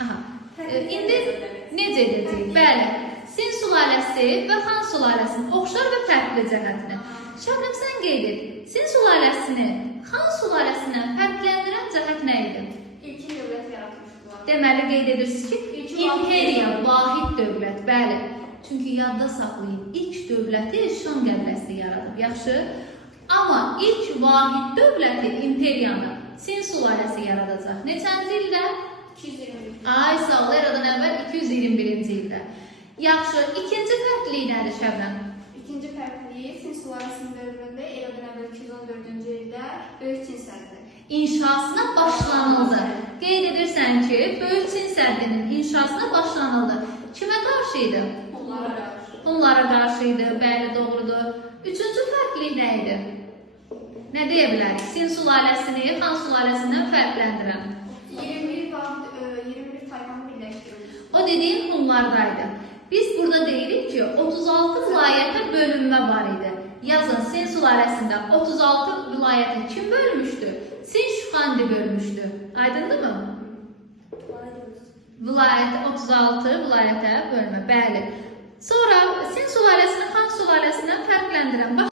Aha. İndi necə edəcəyik? Bəli, Sin sülaləsi və Xan sülaləsinin oxşar və fərqli cəhətini. Şəbnəm, sən qeyd et. Sin sülaləsini Xan sülaləsindən fərqləndirən cəhət nə idi? İlkin dövlət yaratmışdılar. Deməli, qeyd edirsiniz ki, imperiya, vahid dövlət. Bəli, çünki yadda saxlayın, ilk dövləti Şam qəbiləsi yaradıb, yaxşı? Amma ilk vahid dövləti, imperiyanı Sin sülaləsi yaradacaq. Neçənci ildə? 221. Ay, sağ ol, eradan əvvəl 221-ci ildə. Yaxşı, ikinci fərqlilik nədir Şəbnəm? İkinci fərqlilik Sin sülaləsinin dövründə eradan əvvəl 214-cü ildə Böyük Çin səddi İnşasına başlanıldı. Qeyd edirsən ki, Böyük Çin səddinin inşasına başlanıldı. Kimə qarşı idi? Hunlara qarşı. Hunlara qarşı idi, bəli, doğrudur. Üçüncü fərqlilik nə idi? Nə deyə bilərik? Sin sülaləsini Xan sülaləsindən fərqləndirən. 21 tayfanı birləşdirilmiş. O dediyin Hunlardaydı. Biz burada deyirik ki, 36 vilayətə bölünmə var idi. Yazın, Sin sülaləsində 36 vilayətə kim bölmüşdü? Sin Şuxandi bölmüşdü. Aydındır mı? Vilayət 36 vilayətə bölmə, bəli. Sonra Sin sülaləsini Xan sülaləsindən fərqləndirən.